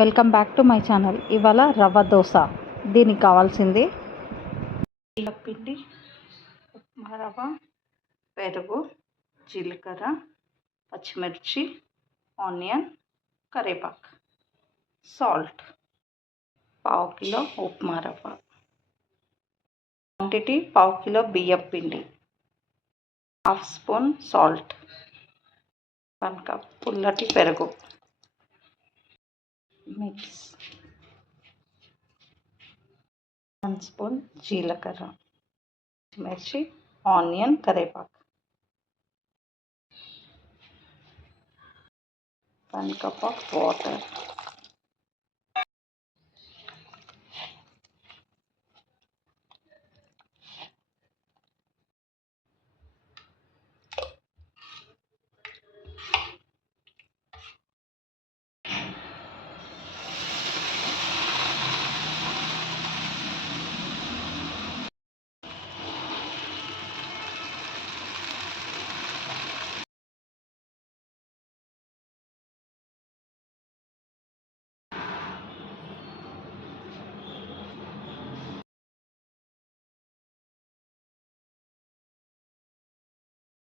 Welcome back to my channel. ఇవాళ రవ్వ దోశ. దీనికి కావాల్సింది బియ్యం పిండి, ఉప్మా రవ్వ, పెరుగు, జీలకర్ర, పచ్చిమిర్చి, ఆనియన్, కరివేపాకు, సాల్ట్. పావు కిలో ఉప్మా రవ్వ, క్వాంటిటీ పావు కిలో బియ్యం పిండి, హాఫ్ స్పూన్ సాల్ట్, 1 కప్ పుల్లటి పెరుగు, మిక్స్, 1 స్పూన్ జీలకర్ర, పచ్చిమిర్చి, ఆనియన్, కరివేపాకు, 1 కప్ ఆఫ్ వాటర్.